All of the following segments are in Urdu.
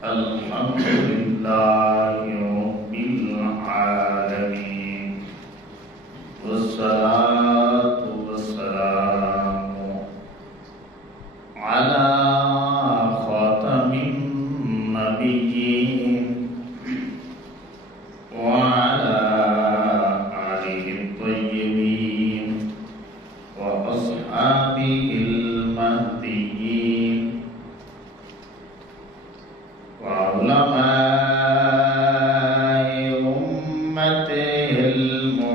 الحمد لله رب العالمين والصلاة والسلام على خاتم النبيين وعلى آله الطيبين وأصحابه المهديين وعلماء أمته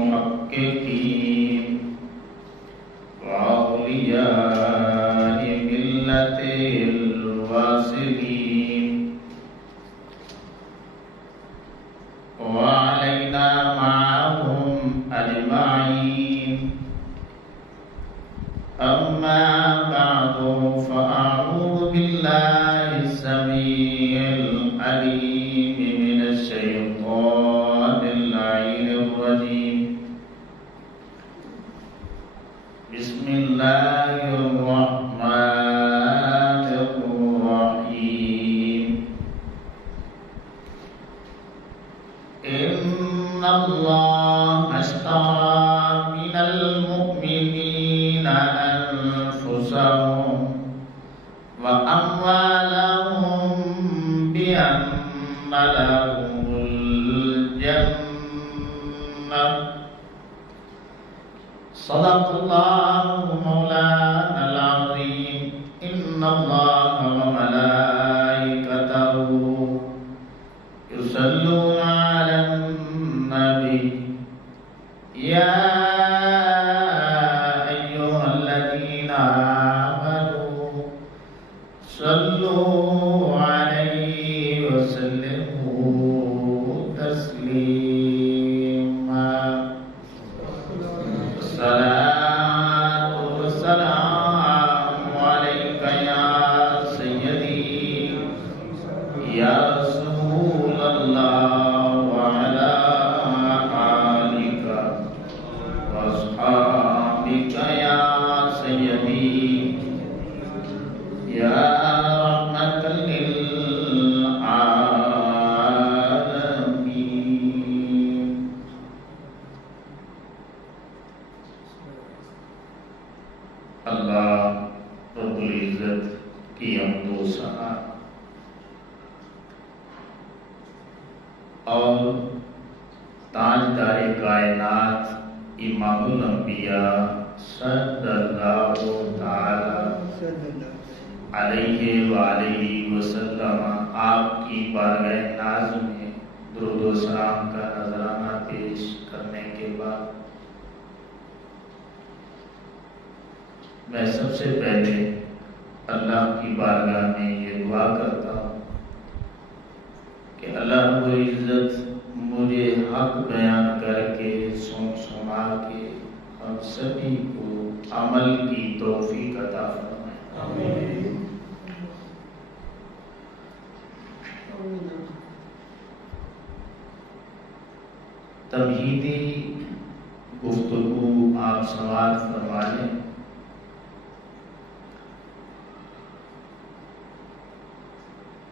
المحققين وأولياء ملته الواصلين وعلينا معهم أجمعين. أما بعد فأعوذ بالله السميع العليم من الشيطان اللعين الرجيم. بسم الله الرحمن الرحيم. إن الله اشترى من المؤمنين أنفسهم وأموالهم بأن لهم الجنة. صدق الله مولانا العظيم. إن الله وملائكته يصلون على النبي يا أيها الذين آمنوا صلوا عليه وسلموا تسليما. الصلاة والسلام عليك يا سيدي يا رسول الله وعلى آلك وأصحابك يا سيدي يا رحمة للعالمين. اللہ رب العزت کی حمد و ثنا اور تاجدار کائنات امام الانبیاء صلی اللہ تعالی علیہ وآلہ وسلم آپ کی بارگاہ ناز میں درود و سلام کا نذرانہ پیش کرنے کے بعد میں سب سے پہلے اللہ کی بارگاہ میں یہ دعا کرتا ہوں کہ اللہ رب العزت مجھے حق بیان کر کے سنا کے ہم سبھی کو عمل کی توفیق عطا فرمائے. آمین. تمہیدی گفتگو آپ سماعت فرما لیں.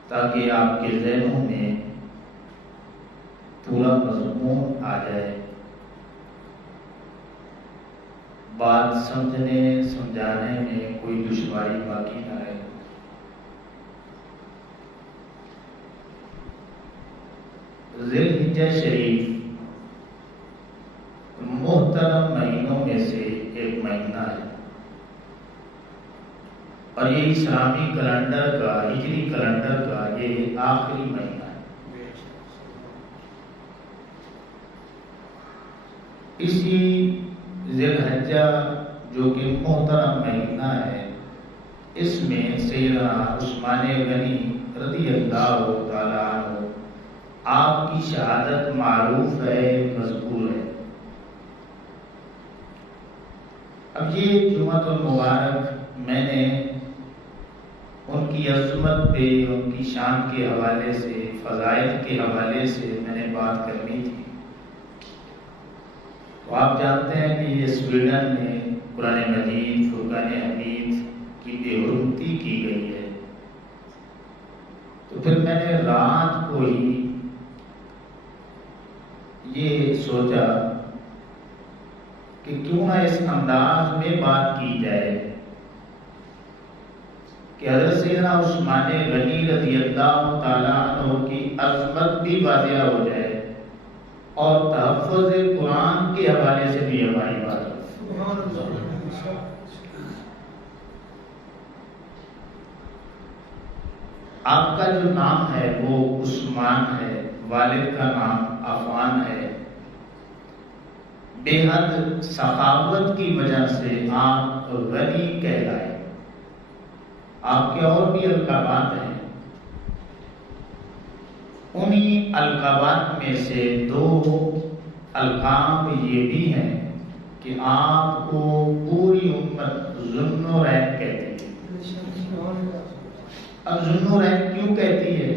تاکہ آپ کے ذہنوں میں پورا مضمون آ جائے، بات سمجھنے سمجھانے میں کوئی دشواری باقی نہ رہے. ذی الحجہ شریف محترم مہینوں میں سے ایک مہینہ ہے اور یہ اسلامی کیلنڈر کا ہجری کیلنڈر کا یہ آخری مہینہ ہے. اسی ذی الحجہ جو کہ محترم مہینہ ہے، اس میں سیدنا عثمان غنی رضی اللہ تعالیٰ عنہ آپ کی شہادت معروف ہے، مذکور ہے. اب یہ جمعۃ المبارک میں نے ان کی عظمت پہ، ان کی شان کے حوالے سے، فضائل کے حوالے سے میں نے بات کرنی تھی. تو آپ جانتے ہیں کہ یہ سویڈن میں قرآن مجید فرقان حمید کی بے حرمتی کی گئی ہے. تو تو پھر میں نے رات کو ہی یہ سوچا کہ کیوں نہ اس انداز میں بات کی جائے کہ حضرت سیدنا عثمان غنی رضی اللہ تعالیٰ عنہ کی عظمت بھی واضح ہو جائے اور تحفظ قرآن کے حوالے سے بھی ہماری بات ہو۔ آپ کا جو نام ہے وہ عثمان ہے، والد کا نام عفان ہے۔ بے حد سخاوت کی وجہ سے آپ غنی کہلائے۔ آپ کے اور بھی القابات ہیں، انہی القابات میں سے دو القاب یہ بھی ہیں کہ آپ کو پوری امت ذوالنورین کہتی ہے۔ اب ذوالنورین کیوں کہتی ہے؟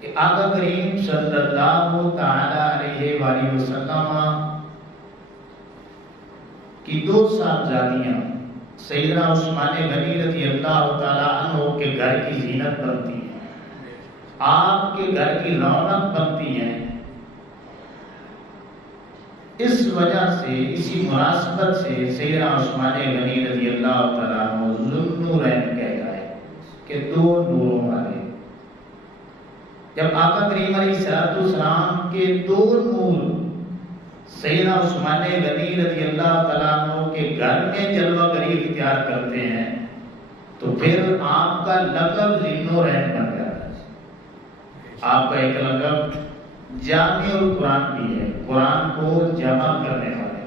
کہ آقا کریم صلی اللہ تعالی علیہ وآلہ وسلم کی دو صاحبزادیاں سیدنا عثمان غنی رضی اللہ تعالی عنہ کے گھر کی زینت بنتی ہیں، آپ کے گھر کی رونق بنتی ہیں۔ اس وجہ سے، اسی مناسبت سے سیدنا عثمان غنی رضی اللہ تعالی عنہ ذوالنورین کہتا ہے کہ دو نوروں والے۔ جب آقا کریم علیہ السلام کے دو نور سیدنا عثمان غنی رضی اللہ تعالیٰ عنہ کے گھر میں جلوہ گری اختیار کرتے ہیں تو پھر آپ کا لقب ذوالنورین بن جاتا ہے۔ آپ کا ایک لقب جامع القرآن بھی ہے، قرآن کو جمع کرنے والے۔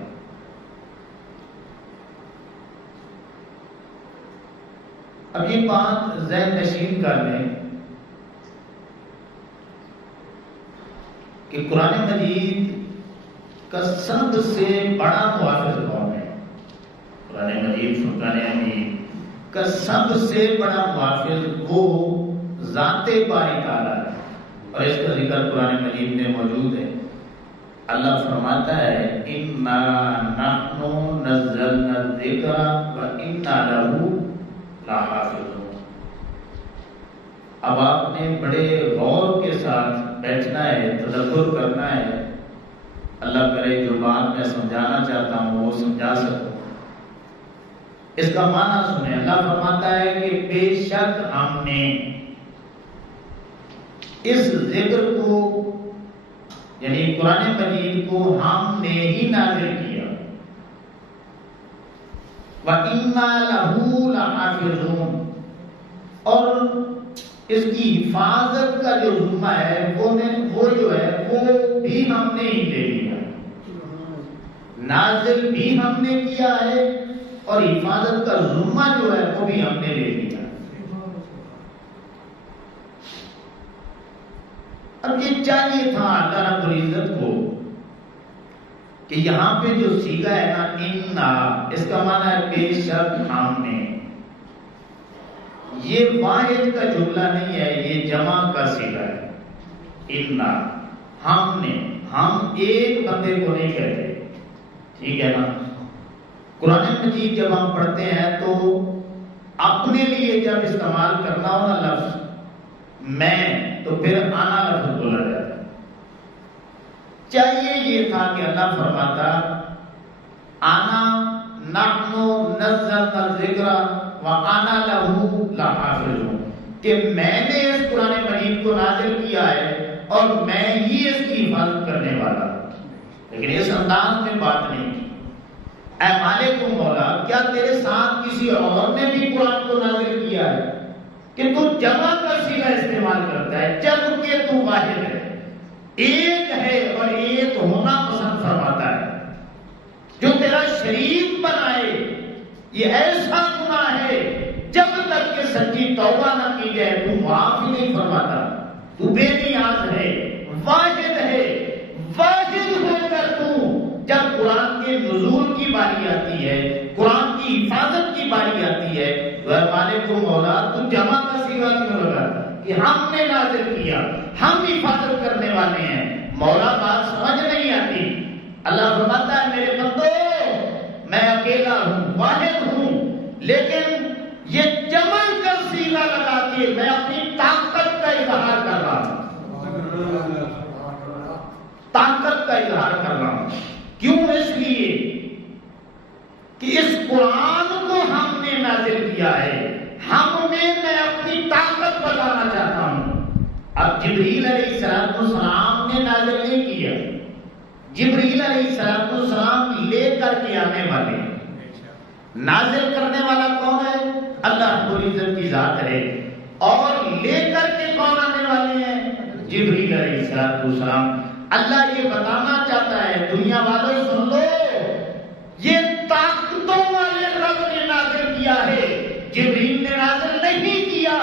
اب یہ بات ذہن نشین کر لیں کہ قرآن مجید کا سب سے بڑا محافظ کون ہے؟ قرآن مجید فرقان حمید کا سب سے بڑا محافظ وہ ذات باری تعالیٰ ہے، اور اس کا ذکر قرآن مجید میں موجود ہے۔ اللہ فرماتا ہے اِنَّا نَحْنُ نَزَّلْنَا الذِّكْرَ وَإِنَّا لَهُ لَحَافِظُونَ۔ اب آپ نے بڑے غور کے ساتھ بیٹھنا ہے، تدبر کرنا ہے۔ اللہ کرے جو بات میں سمجھانا چاہتا ہوں وہ سمجھا سکوں۔ اس کا معنی سنیں، اللہ فرماتا ہے کہ بے شک ہم نے اس ذکر کو، یعنی قرآن مجید کو ہم نے ہی نازل کیا۔ وَإِنَّا لَهُ لَحَافِظُونَ، اور اس کی حفاظت کا جو ذمہ ہے وہ جو ہے وہ بھی ہم نے ہی لے لیا، نازل بھی ہم نے کیا ہے اور حفاظت کا ذمہ جو ہے وہ بھی ہم نے لے لیا۔ اب یہ چاہیے تھا اللہ رب العزت کو کہ یہاں پہ جو سیگا ہے نا اِنَّا، اس کا معنی ہے بے شک ہم نے۔ یہ واحد کا جملہ نہیں ہے، یہ جمع کا سیگا ہے۔ اِنَّا، ہم نے، ہم ایک بندے کو نہیں کہتے، ٹھیک ہے نا؟ قرآن مجید جب ہم پڑھتے ہیں تو اپنے لیے جب استعمال کرنا ہو نا لفظ میں، تو پھر انا لفظ بولا جاتا ہے۔ چاہیے یہ تھا کہ اللہ فرماتا انا نحن نزلنا الذکر وانا لہ لحافظون، کہ میں نے اس قرآن مجید کو نازل کیا ہے اور میں ہی اس کی حفاظت کرنے والا ہوں۔ لیکن اس انداز میں بات نہیں کی۔ اے مالک و مولا، کیا تیرے ساتھ کسی اور نے بھی قرآن کو نازل کیا ہے کہ تو جمع کا صیغہ استعمال کرتا ہے جبکہ تو واحد ہے، ایک ہے اور ایک ہونا پسند فرماتا ہے؟ جو تیرا شریک بنائے، یہ ایسا گناہ ہے جب تک کہ سچی توبہ نہ کی جائے تو معاف ہی نہیں فرماتا۔ تو بے نیاز ہے، واحد ہے، واحد ہو کر تو جب قرآن کے نزول کی باری آتی ہے، قرآن کی حفاظت کی باری آتی ہے، تو مالک و مولا تو جمع کا صیغہ کیوں لگاتا کہ ہم نے نازل کیا، ہم حفاظت کرنے والے ہیں؟ مولا بات سمجھ نہیں آتی۔ اللہ فرماتا ہے میرے بندو میں اکیلا ہوں، واحد ہوں، لیکن یہ جمع کا صیغہ لگا کے کے میں اپنی طاقت کا اظہار کر رہا ہوں، طاقت کا اظہار کر رہا ہوں۔ کیوں؟ اس لیے کہ اس قرآن کو ہم نے نازل کیا ہے، ہم میں اپنی طاقت بتانا چاہتا ہوں۔ اب جبریل علیہ السلام نے نازل نہیں کیا، جبریل علیہ السلام لے کر کے آنے والے ہیں۔ نازل کرنے والا کون ہے؟ اللہ رب العزت کی ذات ہے، اور لے کر کے کون آنے والے ہیں؟ جبریل علیہ السلام۔ اللہ یہ بتانا چاہتا ہے دنیا والوں سن لو، یہ طاقتوں والے رب نے نازل کیا ہے، جبریل نے نازل نہیں کیا۔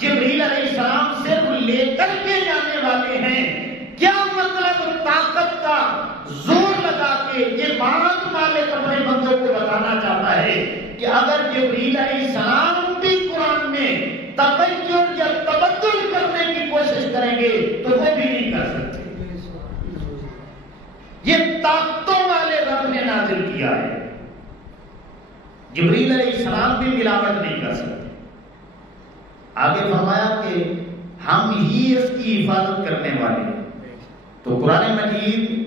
جبریل علیہ السلام صرف لے کر کے جانے والے ہیں۔ کیا مطلب؟ طاقت کا زور لگا کے یہ بات مالک اپنے بندوں کو بتانا چاہتا ہے کہ اگر جبریل علیہ السلام بھی قرآن میں تغیر یا تبدل کرنے کی کوشش کریں گے تو وہ بھی نہیں کر سکتے۔ یہ طاقتوں والے رب نے نازل کیا ہے، جبریل علیہ السلام بھی ملاوٹ نہیں کر سکتے۔ آگے فرمایا کہ ہم ہی اس کی حفاظت کرنے والے ہیں۔ تو قرآن مجید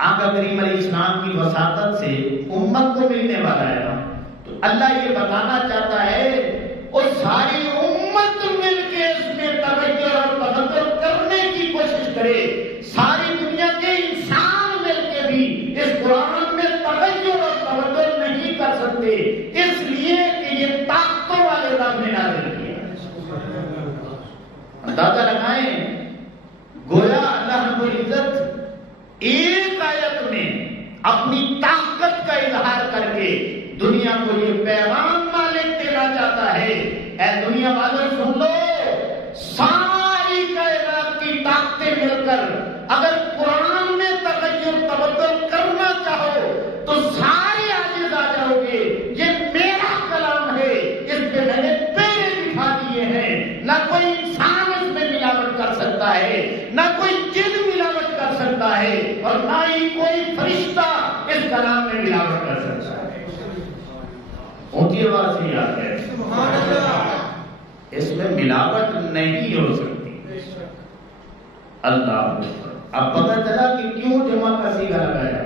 آقا کریم علیہ السلام کی وساطت سے امت کو ملنے والا ہے نا، تو اللہ یہ بتانا چاہتا ہے اور ساری امت مل کے اس میں تغیر اور تبدل کرنے کی کوشش کرے، ساری دنیا کے انسان مل کے بھی اس قرآن میں تغیر اور تبدل نہیں کر سکتے، اس لیے کہ یہ طاقتوں والے رب نے نازل کیا۔ اندازہ لگائیں، گویا اللہ رب العزت ایک آیت میں اپنی طاقت کا اظہار کر کے دنیا کو یہ پیغام مالک دینا چاہتا ہے، اے دنیا والوں سن لو، ساری کائنات کی طاقتیں مل کر اگر قرآن میں تغیر تبدل کرنا چاہو تو سارے عاجز آ جاؤ گے۔ یہ میرا کلام ہے، اس پہ میں نے پیرے بٹھا دیے ہیں، نہ کوئی انسان اس میں ملاوٹ کر سکتا ہے، نہ کوئی جن ملاوٹ کر سکتا ہے، اور نہ ہی کوئی فرشتہ اس کلام میں ملاوٹ کر سکتا ہے۔ اونچی آواز سے یاد ہے، اس میں ملاوٹ نہیں ہو سکتی۔ اللہ، اب پتہ چلا کہ کیوں جمع کا صیغہ لگایا۔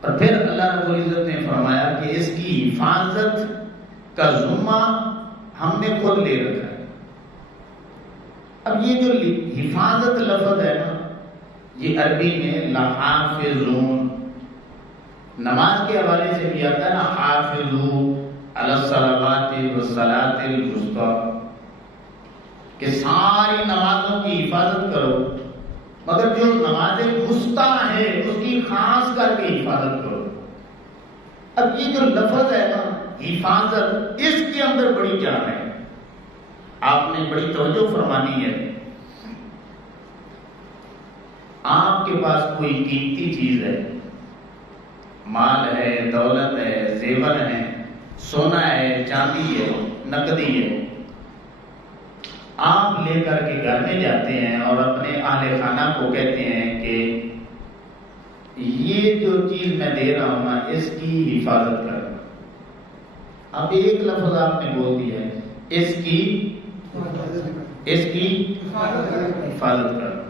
اور پھر اللہ رب العزت نے فرمایا کہ اس کی حفاظت کا ذمہ ہم نے خود لے رکھا ہے۔ اب یہ جو حفاظت لفظ ہے نا، یہ عربی میں لحافظون، نماز کے حوالے سے بھی آتا ہے نا، حافظو علی الصلوات والصلاۃ الوسطی، کہ ساری نمازوں کی حفاظت کرو، مگر جو نماز وسطی ہے اس کی خاص کر کے حفاظت کرو۔ اب یہ جو لفظ ہے نا حفاظت، اس کے اندر بڑی جان ہے، آپ نے بڑی توجہ فرمانی ہے۔ آپ کے پاس کوئی قیمتی چیز ہے، مال ہے، دولت ہے، زیور ہے، سونا ہے، چاندی ہے، نقدی ہے، آپ لے کر کے گھر میں جاتے ہیں اور اپنے اہل خانہ کو کہتے ہیں کہ یہ جو چیز میں دے رہا ہوں نا، اس کی حفاظت کرنا۔ اب ایک لفظ آپ نے بول دیا ہے، اس کی حفاظت کرنا۔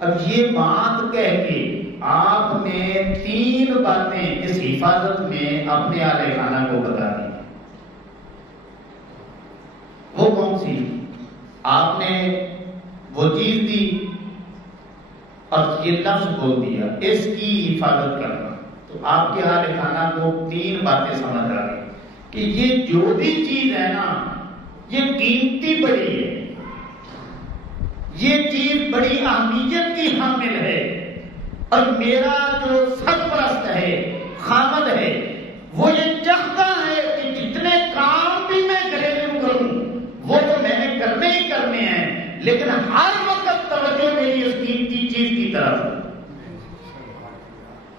اب یہ بات کہہ کے آپ نے 3 باتیں اس حفاظت میں اپنے اہل خانہ کو بتا دی۔ وہ کون سی؟ آپ نے وہ چیز دی اور یہ لفظ بول دیا، اس کی حفاظت کرنا، تو آپ کے اہل خانہ کو 3 باتیں سمجھ آ گئی کہ یہ جو بھی چیز ہے نا، یہ قیمتی بڑی ہے، یہ چیز بڑی اہمیت کی حامل ہے، اور میرا جو سرپرست ہے، خامد ہے، وہ یہ چاہتا ہے کہ جتنے کام بھی میں گھریلو کروں وہ تو میں نے کرنے ہی کرنے ہیں، لیکن ہر وقت توجہ میری اس قیمتی چیز کی طرف۔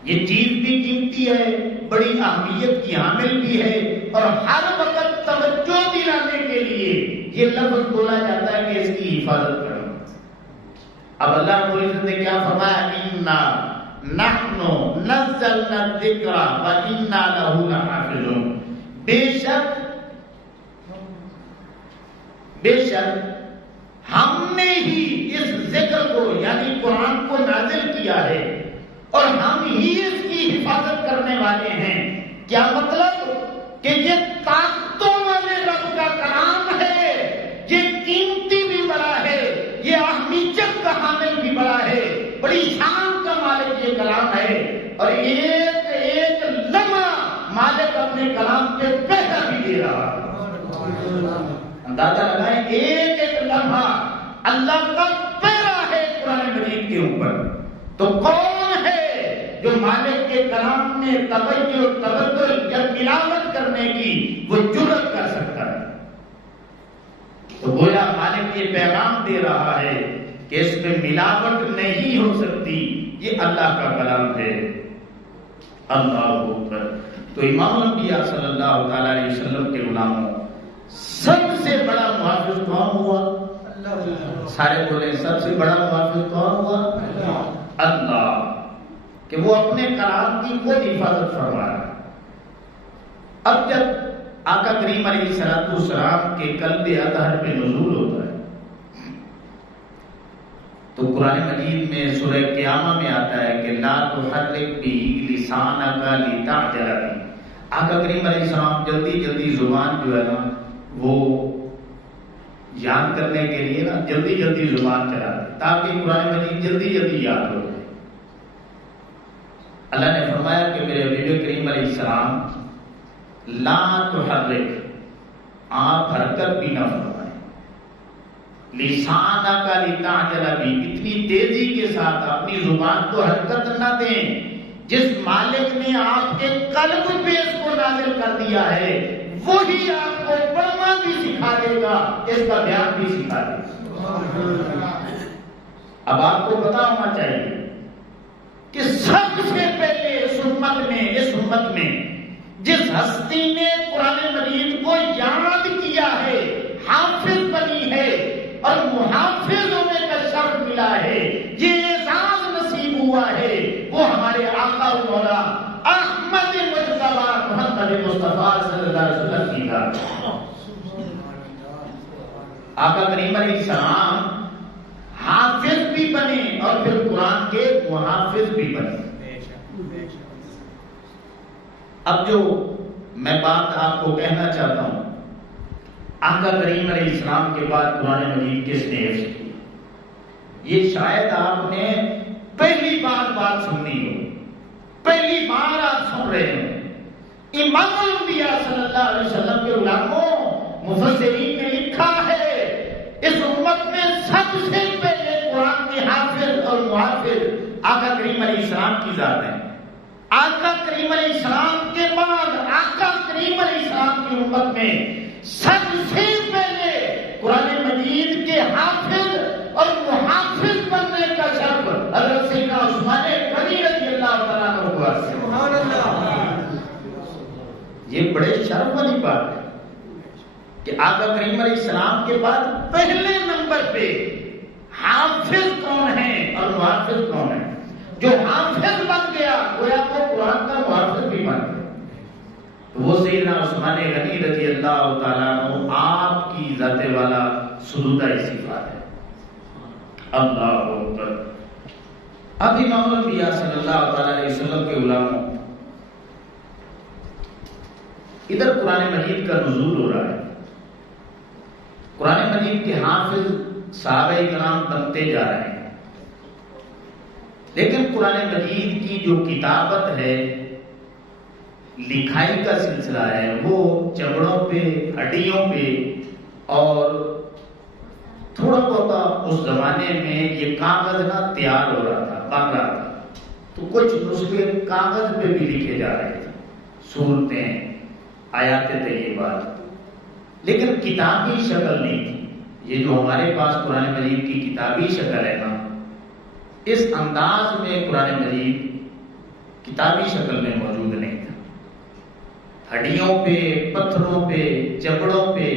یہ چیز بھی قیمتی ہے، بڑی اہمیت کی حامل بھی ہے، اور ہر وقت توجہ دلانے کے لیے یہ لفظ بولا جاتا ہے کہ اس کی حفاظت کرنا۔ اب اللہ رب العزت نے کیا فرمایا؟ اِنَّا نَحْنُ نَزَّلْنَا الذِّكْرَ وَإِنَّا لَهُ لَحَافِظُونَ، بے شک بے شک ہم نے ہی اس ذکر کو یعنی قرآن کو نازل کیا ہے اور ہم ہی اس کی حفاظت کرنے والے ہیں. کیا مطلب کہ یہ طاقتوں والے رب کا کلام ہے، یہ قیمتی بھی بڑا ہے، یہ اہمیت کا حامل بھی بڑا ہے، بڑی شان کا مالک یہ کلام ہے. اور ایک ایک لمحہ مالک اپنے کلام کے پہلا بھی دے رہا ہے. اندازہ لگائیں، ایک ایک لمحہ اللہ کا پہرا ہے قرآن مجید کے اوپر. تو کون ہے جو مالک کے کلام میں توجہ تبدل یا ملاوٹ کرنے کی وہ جرأت کر سکتا ہے؟ تو گویا مالک یہ پیغام دے رہا ہے کہ اس میں ملاوٹ نہیں ہو سکتی، یہ اللہ کا کلام ہے. اللہ اکبر. تو امام الانبیاء صلی اللہ تعالی علیہ وسلم کے غلاموں سب سے بڑا محافظ کون ہوا؟ سارے بولے سب سے بڑا محافظ کون ہوا؟ اللہ، کہ وہ اپنے کلام کی خود حفاظت فرما رہا ہے. اب جب آقا کریم علیہ السلام کے قلب اطہر پہ نزول ہوتا ہے تو قرآن مجید میں سورہ قیامہ میں آتا ہے کہ لا تحرک بہ لسانک لتعجل بہ. آقا کریم علیہ السلام جلدی جلدی زبان جو ہے نا وہ یاد کرنے کے لیے نا جلدی جلدی زبان چلاتے تاکہ قرآن مجید جلدی جلدی یاد ہو جائے. اللہ نے فرمایا کہ میرے نبی کریم علیہ السلام لا تحرک، آپ حرکت بھی نہ فرمائیں، لسانک لتعجل بہ، اتنی تیزی کے ساتھ اپنی زبان کو حرکت نہ دیں. جس مالک نے آپ کے قلب پہ اس کو نازل کر دیا ہے وہی آپ کو پڑھنا بھی سکھا دے گا، اس کا بیان بھی سکھا دے گا. اب آپ کو پتا ہونا چاہیے کہ سب سے پہلے اس امت میں جس ہستی نے قرآن مجید کو یاد کیا ہے، حافظ بنی ہے اور محافظ ہونے کا شرف ملا ہے، یہ اعزاز نصیب ہوا ہے، وہ ہمارے آقا و مولا احمد مجتبی محمد مصطفیٰ صلی اللہ علیہ وسلم کی ذات. آقا کریم علیہ السلام حافظ بھی بنے اور پھر قرآن کے محافظ بھی بنے. اب جو میں بات آپ کو کہنا چاہتا ہوں، آقا کریم علیہ السلام کے بعد قرآن مجید کس نے حفظ کی؟ یہ شاید آپ نے پہلی بار بات سننی ہو، پہلی بار آپ سن رہے ہیں. امام الانبیاء صلی اللہ علیہ وسلم کے علماء مفسرین نے لکھا ہے اس امت میں سب سے پہلے قرآن کے حافظ اور محافظ آقا کریم علیہ السلام کی ذات ہے. آقا کریم علیہ السلام کے بعد آقا کریم علیہ السلام کی امت میں سب سے پہلے قرآن مجید کے حافظ اور محافظ بننے کا شرف حضرت سیدنا عثمان غنی رضی اللہ تعالیٰ عنہ کو حاصل. سبحان اللہ. یہ بڑے شرف والی بات ہے کہ آقا کریم علیہ السلام کے بعد پہلے نمبر پہ حافظ کون ہے اور محافظ کون ہے. جو حافظ بن گیا گویا وہ قرآن کا محافظ بھی بن گیا. وہ سیدنا عثمان غنی رضی اللہ تعالیٰ عنہ، آپ کی ذات والا سجودہ صفات ہے. اللہ اکبر. اب امام الانبیاء صلی اللہ تعالیٰ علیہ وسلم کے علماء ادھر قرآن مجید کا نزول ہو رہا ہے، قرآن مجید کے حافظ صحابہ کرام بنتے جا رہے ہیں، لیکن قرآن مجید کی جو کتابت ہے، لکھائی کا سلسلہ ہے، وہ چمڑوں پہ، ہڈیوں پہ، اور تھوڑا بہت اس زمانے میں یہ کاغذ نہ تیار ہو رہا تھا، بن رہا تھا، تو کچھ نسخے کاغذ پہ بھی لکھے جا رہے تھے، سورتیں، آیات طیبات، لیکن کتابی شکل نہیں تھی. یہ جو ہمارے پاس قرآن مجید کی کتابی شکل ہے نا، اس انداز میں قرآن مجید کتابی شکل میں موجود نہیں تھا. ہڈیوں پہ، پتھروں پہ، چمڑوں پہ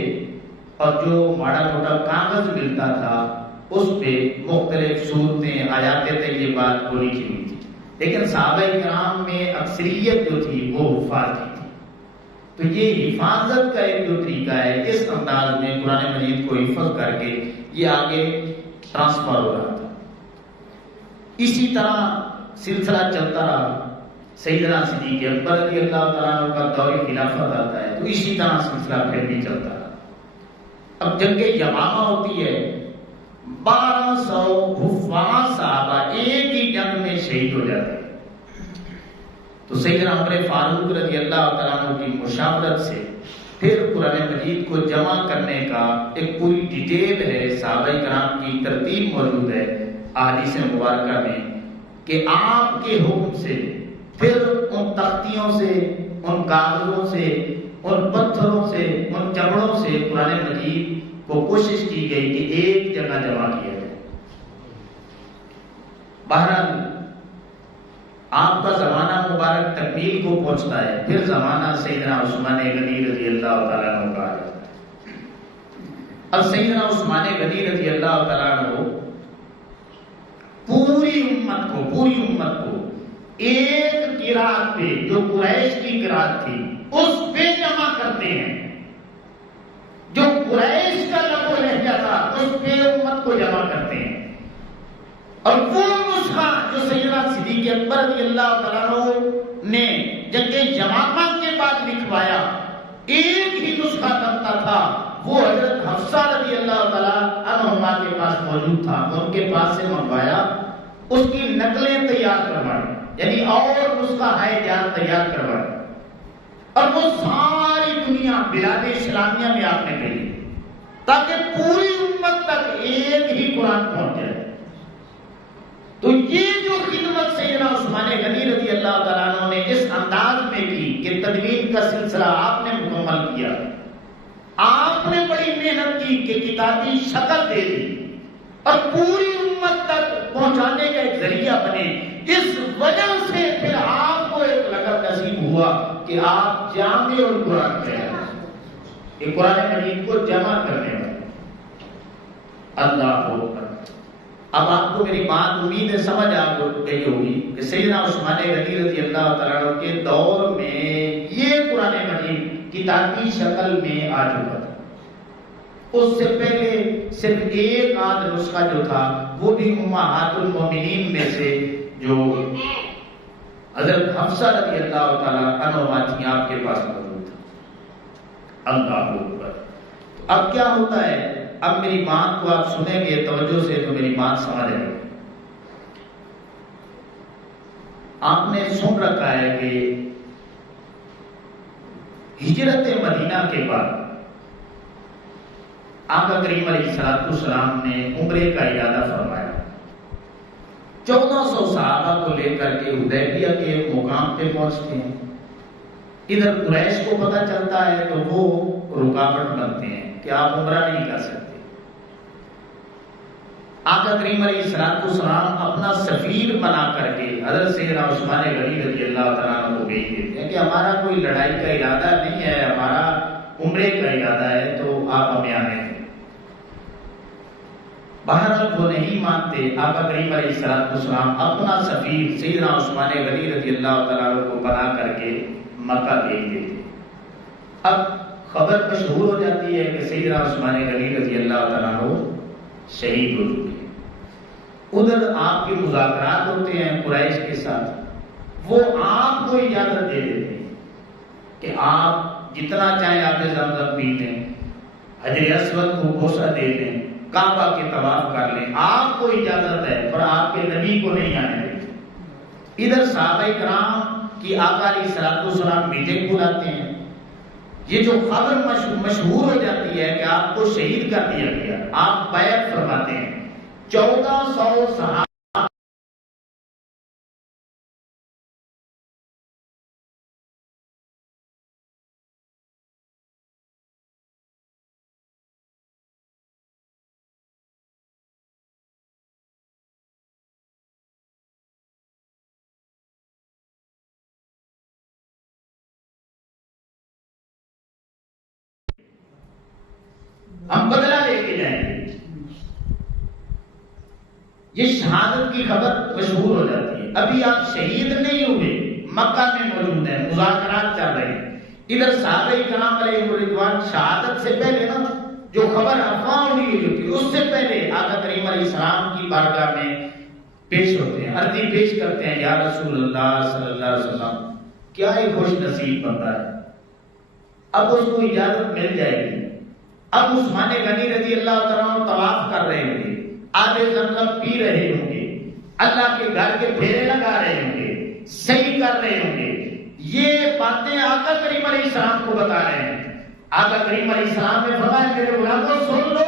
اور جو ماڑا موٹا کاغذ ملتا تھا اس پہ مختلف صورتیں، آیات طیبات وہ لکھی ہوئی تھی. لیکن صحابہ کرام میں اکثریت جو تھی وہ حفاظ تھی. تو یہ حفاظت کا ایک جو طریقہ ہے، اس انداز میں قرآن مجید کو حفظ کر کے یہ آگے ٹرانسفر ہو رہا تھا۔ اسی طرح سلسلہ چلتا رہا، سیدنا صدیق اکبر رضی اللہ تعالیٰ عنہ کا دور خلافت آتا ہے تو اسی طرح سلسلہ پھر بھی چلتا رہا۔ اب جنگ یمامہ ہوتی ہے، 1200 حفاظ صحابہ ایک ہی جنگ میں شہید ہو جاتے ہیں۔ تو سیدنا عمر فاروق رضی اللہ تعالیٰ عنہ کی مشاورت سے پھر قرآن مجید کو جمع کرنے کا ایک پوری ڈیٹیل ہے، صحابہ کرام کی ترتیب موجود ہے احادیث مبارکہ میں، کہ آپ کے حکم سے پھر ان تختیوں سے، ان کاغذوں سے، ان پتھروں سے، ان چمڑوں سے قرآن مجید کو کوشش کی گئی کہ ایک جگہ جمع کیا جائے۔ بہرحال آپ کا زمانہ مبارک تکمیل کو پہنچتا ہے، پھر زمانہ سیدنا عثمان غنی رضی اللہ تعالیٰ عنہ کا آ جاتا ہے۔ اب سیدنا عثمان غنی رضی اللہ تعالیٰ عنہ پوری امت کو ایک قرات پہ، جو قریش کی قرات تھی اس پہ جمع کرتے ہیں، جو قریش کا لب و لہجہ تھا اس پہ امت کو جمع کرتے ہیں، اور وہ نسخہ جو سیدنا صدیق اکبر رضی اللہ تعالیٰ عنہ نے جنگ یمامہ کے بعد لکھوایا، ایک ہی نسخہ بنتا تھا، وہ حضرت حفصہ رضی اللہ تعالیٰ عنہما کے پاس موجود تھا، ان کے پاس سے منگوایا، اس کی نقلیں تیار کروائی، یعنی اور نسخہ ہے جان تیار کروائی، اور وہ ساری دنیا بلاد اسلامیہ میں آپ نے بھیجی تاکہ پوری امت تک ایک ہی قرآن پہنچ جائے۔ تو یہ جو خدمت سیدنا عثمان غنی رضی اللہ تعالیٰ عنہ نے اس انداز میں کی کہ تدوین کا سلسلہ آپ نے مکمل کیا، آپ نے بڑی محنت کی کہ کتابی شکل دے دی اور پوری امت تک پہنچانے کا ایک ذریعہ بنے، اس وجہ سے پھر آپ کو ایک لقب نصیب ہوا کہ آپ جامع القرآن کہتے ہیں، کہ قرآن مجید کو جمع کرنے والے۔ اللہ اکبر۔ اب آپ کو میری بات امید ہے سمجھ آ گئی ہوگی کہ سیدنا عثمان غنی رضی اللہ تعالیٰ عنہ کے دور میں یہ قرآن مجید کتابی شکل میں آ چکا تھا۔ اس سے پہلے صرف ایک آدھ نسخہ جو تھا وہ بھی امہات المومنین میں سے جو حضرت حفصہ رضی اللہ تعالیٰ عنہا تھی آپ کے پاس موجود تھا۔ اللہ اکبر۔ اب کیا ہوتا ہے، اب میری بات کو آپ سنیں گے توجہ سے تو میری بات سمجھیں گے۔ آپ نے سن رکھا ہے کہ ہجرت مدینہ کے بعد آقا کریم علیہ السلام نے عمرے کا ارادہ فرمایا، 1400 صحابہ کو لے کر کے حدیبیہ کے مقام پہ پہنچتے ہیں۔ ادھر قریش کو پتہ چلتا ہے تو وہ رکاوٹ بنتے ہیں کہ آپ عمرہ نہیں کر سکتے۔ آقا کریم علیہ السلام اپنا سفیر بنا کر کے حضرت سیدنا عثمان غنی رضی اللہ تعالیٰ عنہ کو بھیج دیتے ہیں کہ ہمارا کوئی لڑائی کا ارادہ نہیں ہے، ہمارا عمرے کا ارادہ ہے، تو آپ ہمیں آنے دیں۔ بہرحال وہ نہیں مانتے، آقا کریم علیہ السلام اپنا سفیر سیدنا عثمان غنی رضی اللہ تعالیٰ عنہ کو بنا کر کے مکہ بھیج دیتے۔ اب خبر مشہور ہو جاتی ہے کہ سیدنا عثمان غنی رضی اللہ تعالیٰ عنہ شہید ہو چکے ہیں۔ ادھر آپ کے مذاکرات ہوتے ہیں قریش کے ساتھ، وہ آپ کو اجازت دے دیتے ہیں کہ آپ جتنا چاہیں آپ زمزم پی لیں، حجر اسود کو بوسہ دے دیں، کعبہ کے طواف کر لیں، آپ کو اجازت ہے، پر آپ کے نبی کو نہیں آنے دیتے۔ ادھر صحابہ کرام کی آقا علیہ السلام میٹنگ بلاتے ہیں، یہ جو خبر مشہور ہو جاتی ہے کہ آپ کو شہید کر دیا گیا، آپ بیعت فرماتے ہیں، 1400 صحابہ ہم بدلہ لے کے جائیں گے۔ یہ شہادت کی خبر مشہور ہو جاتی ہے، ابھی آپ شہید نہیں ہوئے، مکہ میں موجود ہیں، مذاکرات چل رہے ہیں، ادھر صحابہ کرام علیہ رضوان شہادت سے پہلے نا جو خبر افواہ ہوئی ہوتی اس سے پہلے آقا کریم علیہ السلام کی بارگاہ میں پیش ہوتے ہیں، عرضی پیش کرتے ہیں، یا رسول اللہ صلی اللہ علیہ وسلم کیا ہی خوش نصیب بندہ ہے، اب اس کو اجازت مل جائے گی، اب عثمان غنی رضی اللہ تعالیٰ طواف کر رہے ہوں گے، آب زمزم پی رہے ہوں گے، اللہ کے گھر کے پھیرے لگا رہے ہوں گے، صحیح کر رہے ہوں گے، یہ باتیں آقا کریم علیہ السلام کو بتا رہے ہیں۔ آقا کریم علیہ السلام نے فرمایا میرے غلاموں سن لو،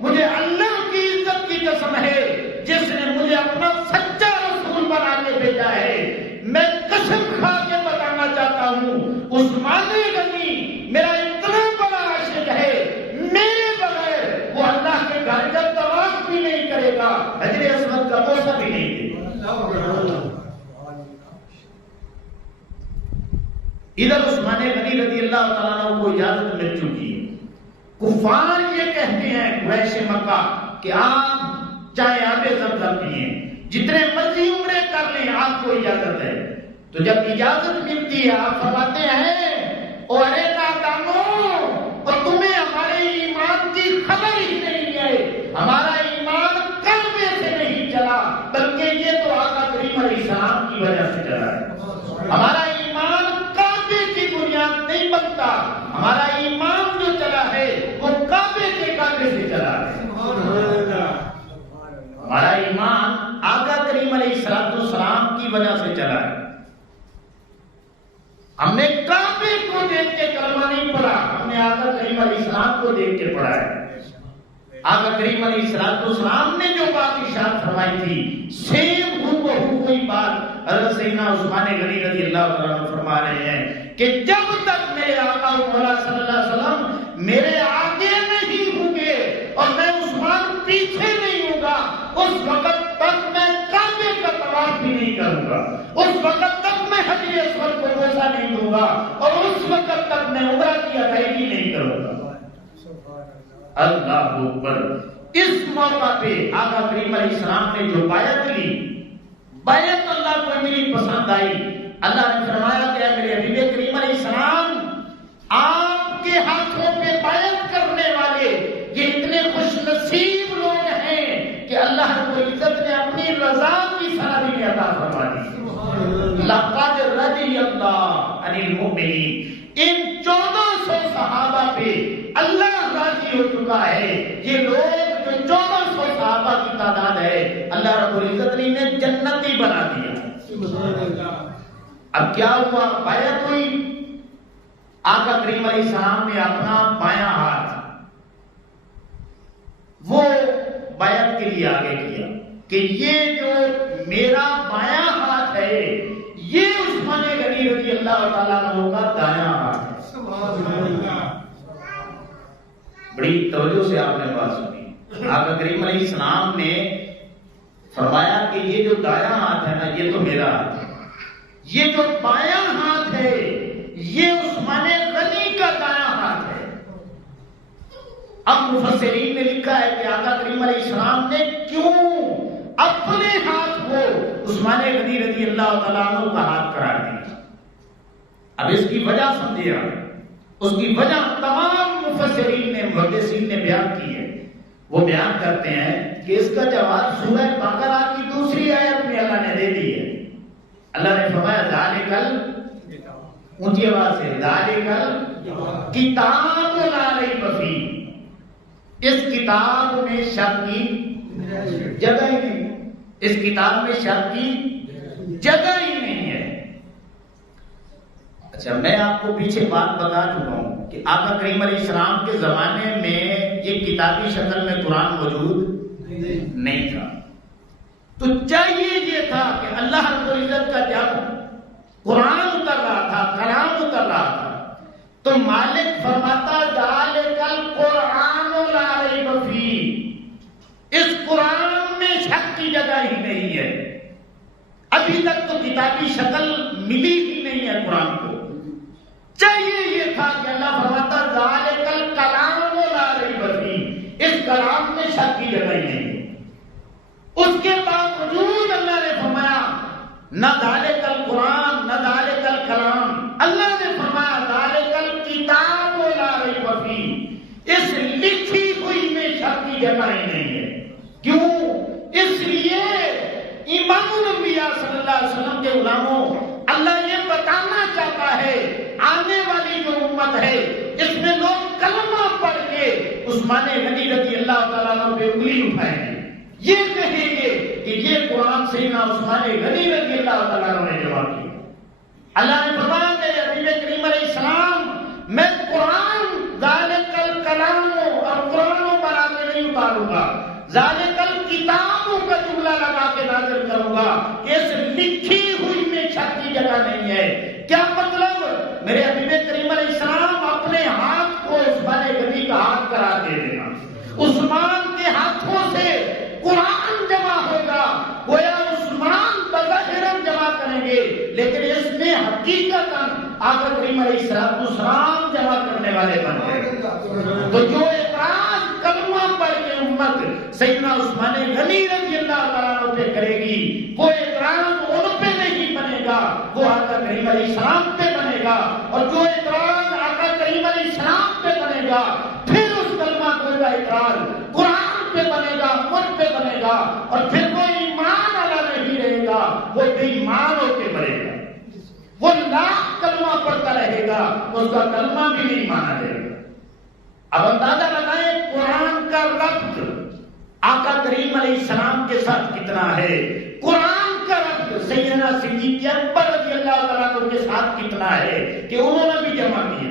مجھے اللہ کی عزت کی قسم ہے جس نے مجھے اپنا سچا رسول بنا کے بھیجا ہے، میں قسم کھا کے بتانا چاہتا ہوں عثمان غنی میرا اتنا بڑا عاشق ہے، میرے بغیر وہ اللہ کے گھر کا طواف بھی نہیں کرے گا، حجر اسود کا بوسہ بھی نہیں دے گا۔ ادھر عثمان غنی رضی اللہ تعالیٰ عنہ کو اجازت مل چکی ہے۔ کفار یہ کہتے ہیں قریش مکہ کہ آپ چاہے آب زمزم پئیں، جتنے مرضی عمرے کر لیں، آپ کو اجازت ہے۔ تو جب اجازت ملتی ہے آپ فرماتے ہیں ارے نادانو، اور تمہیں ہمارے ایمان کی خبر ہی نہیں ہے، ہمارا ایمان کعبے سے نہیں چلا بلکہ یہ تو آقا کریم علیہ السلام کی وجہ سے چلا ہے، ہمارا ایمان کعبے کی بنیاد نہیں بنتا، ہمارا ایمان جو چلا ہے وہ کعبے کے کعبے سے چلا ہے، ہمارا ایمان آقا کریم علیہ السلام کی وجہ سے چلا ہے، ہم نے کعبے کو دیکھ کے کلمہ نہیں پڑھا، ہم نے آقا کریم علیہ السلام کو دیکھ کے پڑھا ہے۔ آقا کریم علیہ السلام نے جو بات ارشاد فرمائی تھی سیم کوئی بات حضرت سیدنا عثمان غنی رضی اللہ عنہ فرما رہے ہیں کہ جب تک میرے آقا مولا صلی اللہ علیہ وسلم میرے آگے نہیں ہوں گے اور میں عثمان پیچھے نہیں ہوں گا، اس وقت تک میں کعبے کا طواف بھی نہیں کروں گا، اس وقت تک میں حجر اسود کو بوسہ نہیں دوں گا، اور اس وقت تک میں عمرہ کی ادائیگی نہیں کروں گا۔ اللہ اکبر۔ اس موقع پہ آقا کریم علیہ السلام نے جو بیعت لی، بیعت اللہ کو اتنی پسند آئی، اللہ نے فرمایا کہ میرے حبیب کریم علیہ السلام آپ کے ہاتھوں پہ بیعت کرنے والے یہ اتنے خوش نصیب لوگ ہیں کہ اللہ رب العزت نے اپنی رضا کی سلامتی عطا فرما دی۔ لقد رضی اللہ عن المؤمنین، ان 1400 صحابہ پہ اللہ راضی ہو چکا ہے، یہ لوگ جو 1400 صحابہ کی تعداد ہے اللہ رب العزت نے انہیں جنتی بنا دیا۔ اب کیا ہوا؟ بیعت ہوئی، آقا کریم علیہ السلام نے اپنا بایاں ہاتھ وہ بیعت کے لیے آگے کیا کہ یہ جو میرا بایاں ہاتھ ہے یہ عثمان غنی رضی اللہ تعالیٰ عنہ کا دایاں ہاتھ ہے۔ بڑی توجہ سے آپ نے بات سنی۔ آقا کریم علیہ السلام نے فرمایا کہ یہ جو دایاں ہاتھ ہے نا یہ تو میرا ہاتھ ہے، یہ جو بایاں ہاتھ ہے یہ عثمان غنی کا دایاں ہاتھ ہے۔ اب مفسرین نے لکھا ہے کہ آقا کریم علیہ السلام نے کیوں اپنے ہاتھ کو عثمان غنی رضی اللہ تعالیٰ عنہ کا ہاتھ قرار دیا۔ اب اس کی وجہ سمجھے آپ، اس کی وجہ تمام مفسرین نے محدثین نے بیان کی ہے۔ وہ بیان کرتے ہیں کہ اس کا جواب سورہ بقرہ کی دوسری آیت میں اللہ نے دے دی ہے۔ اللہ نے فرمایا ذالکل، اونچی آواز سے، ذالکل کتاب لا ریب فیہ، اس کتاب میں شک کی جگہ ہی نہیں، اس کتاب میں شک کی جگہ ہی نہیں ہے۔ اچھا میں آپ کو پیچھے بات بتا چکا ہوں کہ آقا کریم علیہ السلام کے زمانے میں یہ کتابی شکل میں قرآن موجود نہیں تھا، تو چاہیے یہ تھا کہ اللہ رب العزت کا جب قرآن اتر رہا تھا، کلام اتر رہا تھا، تو مالک فرماتا ذالک القرآن لا ریب فیہ، اس قرآن میں شک کی جگہ ہی نہیں ہے۔ ابھی تک تو کتابی شکل ملی ہی نہیں ہے قرآن کو، چاہیے یہ تھا کہ اللہ فرماتا ذالک الکلام لا ریب فیہ، اس کلام میں شک کی جگہ ہی نہیں ہے۔ اس کے باوجود اللہ نے فرمایا نہ ذالک القرآن نہ ذالک الکلام، اللہ نے فرمایا کی جگہ ہی نہیں ہے. کیوں؟ اس لیے امام الانبیاء صلی اللہ علیہ وسلم کے غلاموں، اللہ یہ بتانا چاہتا ہے آنے والی جو امت ہے اس میں لوگ کلمہ پڑھ کے عثمان غنی رضی اللہ تعالیٰ عنہ پہ انگلی اٹھائیں گے، یہ کہیں گے کہ یہ قرآن سیدنا عثمان غنی رضی اللہ تعالیٰ عنہ نے جمع کیا. اللہ نے فرمایا کہ حبیب کریم علیہ السلام میں قرآن ذالک الکلام اور قرآن پر آگے نہیں اتاروں گا، ذالک الکتابوں کا جملہ لگا کے نازل کروں گا کہ اس لکھی ہوئی میں شک کی جگہ نہیں ہے. کیا مطلب؟ میرے حبیب کریم علیہ السلام اپنے ہاتھ کو عثمان غنی کا ہاتھ قرار دے دینا، عثمان کے ہاتھوں سے قرآن جمع ہوگا. گویا عثمان بظاہر جمع کریں گے لیکن اس میں حقیقت آقا کریم علیہ السلام جمع کرنے والے بن گئے. تو جو اعتراض کلمہ پڑھ کے امت سیدنا عثمان غنی رضی اللہ تعالیٰ عنہ پہ کرے گی، وہ اعتراض ان پہ نہیں بنے گا، وہ آقا کریم علیہ السلام پہ بنے گا. اور جو اعتراض آقا کریم علیہ السلام پہ بنے گا پھر اس کلمہ گوئی کا اعتراض قرآن پہ بنے گا، مجھ پہ بنے گا، اور پھر وہ ایمان والا نہیں رہے گا، وہ بے ایمان ہو کے بنے گا. وہ لاکھ کلمہ پڑھتا رہے گا، اس کا کلمہ بھی نہیں مانا جائے گا. اب اندازہ لگائیں قرآن کا ربط آقا کریم علیہ السلام کے ساتھ کتنا ہے، قرآن کا ربط سیدنا صدیق اکبر رضی اللہ تعالیٰ عنہ کے ساتھ کتنا ہے کہ انہوں نے بھی جمع کیا.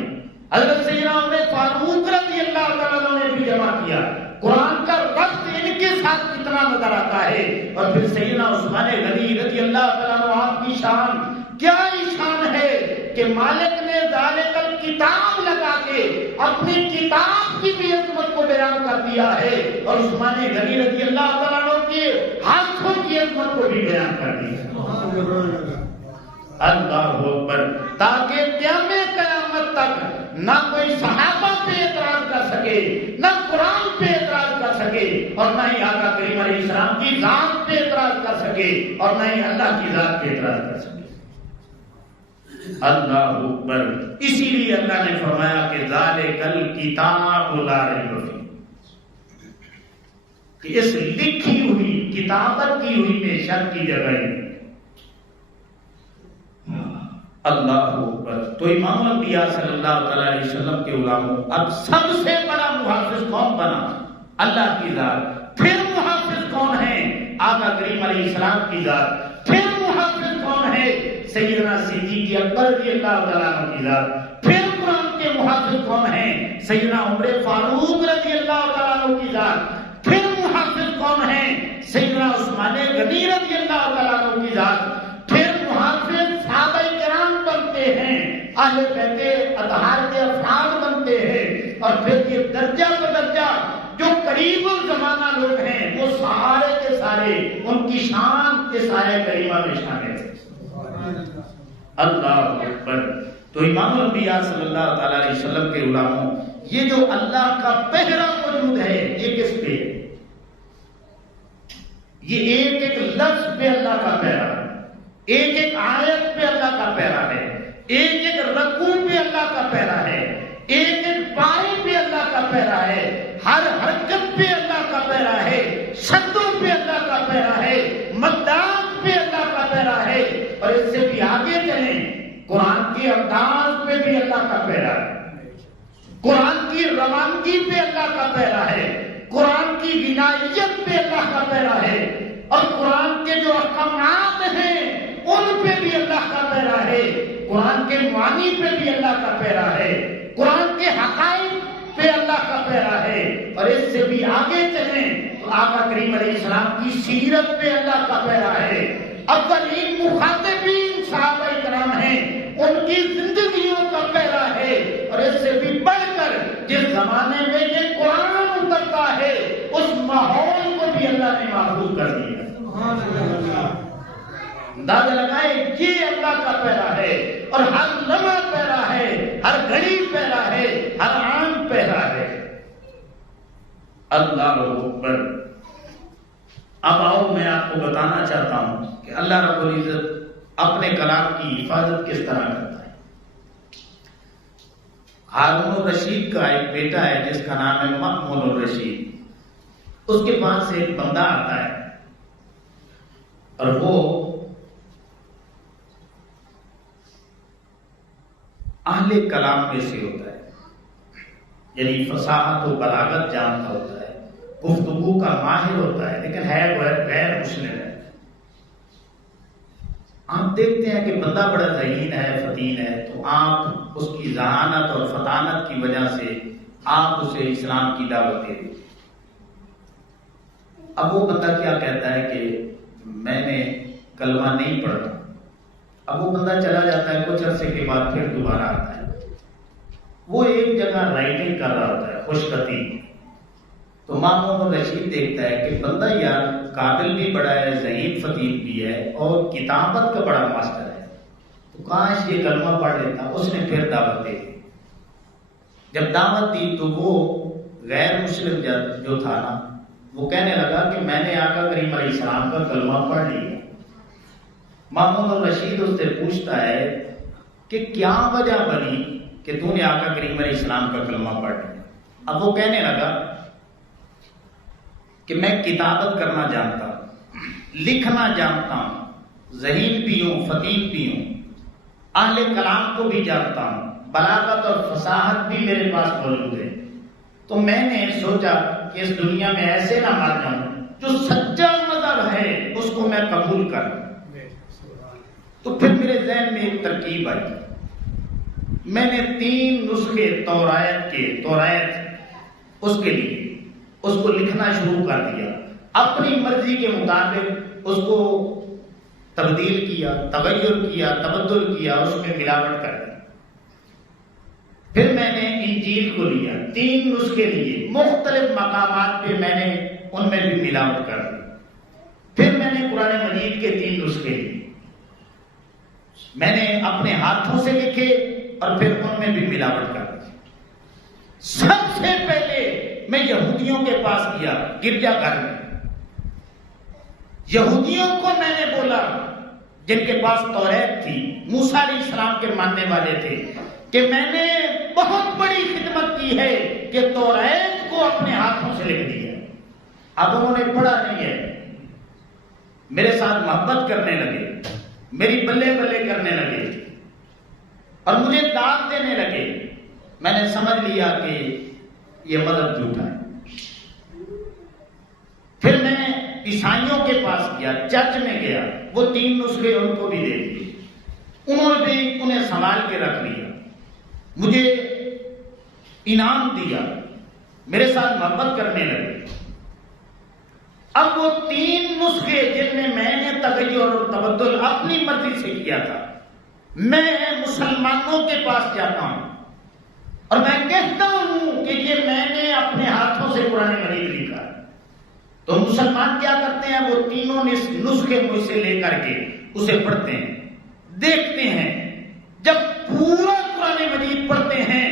حضرت سیدنا عمر فاروق رضی اللہ تعالیٰ عنہ نے بھی جمع کیا. قرآن کا ربط ان کے ساتھ کتنا نظر آتا ہے. اور پھر سیدنا عثمان غنی رضی اللہ تعالیٰ عنہ آپ کی شان کیا شان ہے کہ مالک نے ذالک الکتاب لگا کے اپنی کتاب کی بھی عظمت کو بیان کر دیا ہے اور عثمان غنی رضی اللہ تعالیٰ عنہ کے ہاتھوں کی عظمت کو بھی بیان کر دیا. اللہ اکبر. تاکہ قیامت تک نہ کوئی صحابہ پہ اعتراض کر سکے، نہ قرآن پہ اعتراض کر سکے، اور نہ ہی آقا کریم علیہ السلام کی ذات پہ اعتراض کر سکے، اور نہ ہی اللہ کی ذات پہ اعتراض کر سکے. اللہ اکبر. اسی لیے اللہ نے فرمایا کہ ذالک الکتاب لا ریب فیہ، کہ اس لکھی ہوئی کتابت کی ہوئی میں شک کی جگہ نہیں. اللہ اکبر. تو امام الانبیاء صلی اللہ علیہ وسلم کے غلاموں، اب سب سے بڑا محافظ کون بنا؟ اللہ کی ذات. پھر محافظ کون ہے؟ آقا کریم علیہ السلام کی ذات. پھر محافظ کون ہے؟ سیدنا صدیق اکبر رضی اللہ تعالیٰ عنہ کی ذات. پھر قرآن کے محافظ کون ہیں؟ سیدنا عمر فاروق رضی اللہ تعالیٰ عنہ کی ذات. پھر محافظ کون ہیں؟ سیدنا عثمان غنی رضی اللہ تعالیٰ عنہ کی ذات. پھر محافظ صحابہ کرام بنتے ہیں، اہل بیت اطہار کے افراد بنتے ہیں، اور پھر یہ درجہ بدرجہ جو قریب الزمانہ لوگ ہیں وہ سارے کے سارے ان کی شان کے سایہ کریمہ میں شامل ہیں. اللہ اکبر. تو امام الانبیاء صلی اللہ تعالی علیہ وسلم کے غلاموں، یہ جو اللہ کا پہرا موجود ہے یہ کس پہ ہے؟ یہ ایک ایک لفظ پہ اللہ کا پہرا ہے، ایک ایک آیت پہ اللہ کا پہرا ہے، ایک ایک رکوع پہ اللہ کا پہرا ہے، ایک ایک پائے پہ اللہ کا پہرا ہے، ہر حرکت پہ اللہ کا پہرا ہے، شدوں پہ اللہ کا پہرا ہے، مدات پہ اللہ کا پہرا ہے. اور اس سے بھی آگے چلیں، قرآن کے انداز پہ بھی اللہ کا پہرا ہے، قرآن کی روانگی پہ اللہ کا پہرا ہے، قرآن کی عنایت پہ اللہ کا پہرا ہے، اور قرآن کے جو احکامات ہیں ان پہ بھی اللہ کا پہرا ہے، قرآن کے معانی پہ بھی اللہ کا پہرا ہے، قرآن کے حقائق پہ اللہ کا پہرا ہے. اور اس سے بھی آگے چلیں تو آقا کریم علیہ السلام کی سیرت پہ اللہ کا پہرا ہے. اولین مخاطبین صحابہ کرام ہیں، ان کی زندگیوں کا پہرا ہے. اور اس سے بھی بڑھ کر جس زمانے میں یہ قرآن اترتا ہے اس ماحول کو بھی اللہ نے محفوظ کر دیا. اندازہ لگائے یہ اللہ کا پہرا ہے، اور ہر لمحہ پہرا ہے، ہر گھڑی پہرا ہے، ہر آن پہرا ہے. اللہ اکبر. اب آؤ میں آپ کو بتانا چاہتا ہوں کہ اللہ رب العزت اپنے کلام کی حفاظت کس طرح کرتا ہے. ہارون الرشید کا ایک بیٹا ہے جس کا نام ہے مأمون الرشید. اس کے پاس ایک بندہ آتا ہے اور وہ اہل کلام میں سے ہوتا ہے، یعنی فصاحت و بلاغت جانتا ہوتا ہے، گفتگو کا ماہر ہوتا ہے، لیکن ہے وہ غیر مسلم ہے۔ آپ دیکھتے ہیں کہ بندہ بڑا ذہین ہے، فتین ہے، تو آپ اس کی ذہانت اور فطانت کی وجہ سے آپ اسے اسلام کی دعوت دے دیں۔ اب وہ بندہ کیا کہتا ہے کہ میں نے کلمہ نہیں پڑھا۔ اب وہ بندہ چلا جاتا ہے، کچھ عرصے کے بعد پھر دوبارہ آتا ہے۔ وہ ایک جگہ رائٹنگ کر رہا ہوتا ہے، خوش خطی۔ تو مامون رشید دیکھتا ہے کہ بندہ یار قابل بھی بڑا ہے، ذہین فتین بھی ہے، اور کتابت کا بڑا ماسٹر ہے، تو کاش یہ کلمہ پڑھ لیتا۔ اس نے پھر دعوت دے دی۔ جب دعوت دی تو وہ غیر مسلم جو تھا نا، وہ کہنے لگا کہ میں نے آقا کریم علیہ السلام کا کلمہ پڑھ لیا۔ مامون رشید اس سے پوچھتا ہے کہ کیا وجہ بنی کہ تو نے آقا کریم علیہ السلام کا کلمہ پڑھ لیا؟ اب وہ کہنے لگا کہ میں کتابت کرنا جانتا ہوں، لکھنا جانتا ہوں، ذہین بھی ہوں، فتین بھی ہوں، اہل کلام کو بھی جانتا ہوں، بلاغت اور فصاحت بھی میرے پاس موجود ہے۔ تو میں نے سوچا کہ اس دنیا میں ایسے نہ مر جاؤں، جو سچا مذہب ہے اس کو میں قبول کروں۔ تو پھر میرے ذہن میں ایک ترکیب آئی، میں نے 3 نسخے توریت اس کے لیے اس کو لکھنا شروع کر دیا، اپنی مرضی کے مطابق اس کو تبدیل کیا، تغیر کیا، تبدل کیا، اس میں ملاوٹ کر دی۔ پھر میں نے انجیل کو لیا، 3 نسخے لیے، مختلف مقامات پہ میں نے ان میں بھی ملاوٹ کر دی۔ پھر میں نے قرآن مجید کے 3 نسخے لیے، میں نے اپنے ہاتھوں سے لکھے اور پھر ان میں بھی ملاوٹ کر دی۔ سب سے پہلے میں یہودیوں کے پاس گیا، گرجا گھر میں۔ یہودیوں کو میں نے بولا، جن کے پاس توریت تھی، موسیٰ علیہ السلام کے ماننے والے تھے، کہ میں نے بہت بڑی خدمت کی ہے کہ توریت کو اپنے ہاتھوں سے لکھ دیا۔ اب انہوں نے پڑھا نہیں ہے، میرے ساتھ محبت کرنے لگے، میری بلے بلے کرنے لگے اور مجھے داد دینے لگے۔ میں نے سمجھ لیا کہ یہ مذہب جھوٹا ہے۔ پھر میں عیسائیوں کے پاس گیا، چرچ میں گیا، وہ 3 نسخے ان کو بھی دے دیے، انہوں نے بھی انہیں سنبھال کے رکھ لیا، مجھے انعام دیا، میرے ساتھ محبت کرنے لگے۔ اب وہ 3 نسخے جن میں نے تغیر اور تبدل اپنی مرضی سے کیا تھا، میں مسلمانوں کے پاس جاتا ہوں اور میں کہتا ہوں کہ یہ میں نے اپنے ہاتھوں سے قرآن مجید لکھا ہے، تو مسلمان کیا کرتے ہیں؟ وہ 3 نسخے مجھ سے لے کر کے اسے پڑھتے ہیں، دیکھتے ہیں۔ جب پورا قرآن مجید پڑھتے ہیں